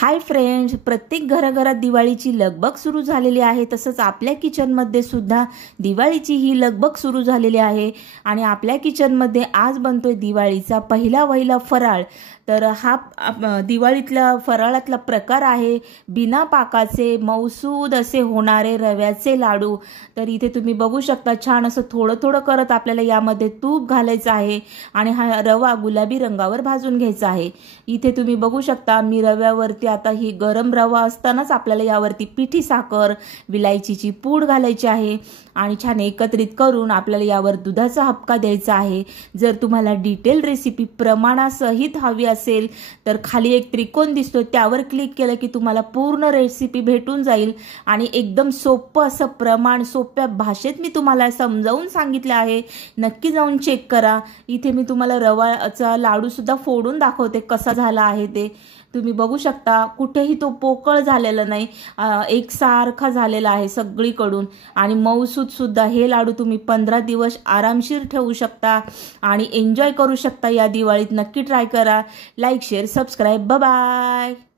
Hi friends, प्रत्येक घराघरात दिवाळीची लगबग सुरू झालेली आहे। तसंच आपल्या किचनमध्ये सुद्धा दिवाळीची ही लगबग सुरू झालेली आहे आणि आपल्या किचनमध्ये आज बनतोय दिवाळीचा पहिला वहिला फराळ। तर हा दिवाळीतला फराळातला प्रकार आहे बिना पाकाचे मौसूद असे होणारे रव्याचे लाडू। तर इथे तुम्ही बघू शकता छान असं थोडं थोडं करत आपल्याला यामध्ये तूप घालायचं आहे आणि हा रवा गुलाबी रंगावर भाजून घ्यायचा आहे। इथे तुम्ही बघू शकता मी रव्यावरती आता ही गरम रवा असतानाच आपल्याला यावरती पिठी साखर विलायचीची पूड घालायची आहे आणि छान एकत्रित करून आपल्याला यावर दुधाचा हपका द्यायचा आहे। जर तुम्हाला डिटेल रेसिपी प्रमाणासहित हवी असेल तर खाली एक त्रिकोण दिसतो त्यावर क्लिक केलं की तुम्हाला पूर्ण रेसिपी भेटून जाईल आणि एकदम सोपं असं प्रमाण सोप्या भाषेत मी तुम्हाला समजावून सांगितले आहे। नक्की जाऊन चेक करा। इथे मी तुम्हाला रवाचा लाडू सुद्धा फोडून दाखवते कसा झाला आहे ते तुम्ही बघू शकता। कुठेही तो पोकळ झालेला नाही, एकसारखा झालेला आहे सगळीकडून आणि मऊसूद सुद्धा। हे लाडू तुम्ही 15 दिवस आरामशीर ठेवू शकता आणि एन्जॉय करू शकता या दिवाळीत। नक्की ट्राय करा। Like share subscribe, bye bye.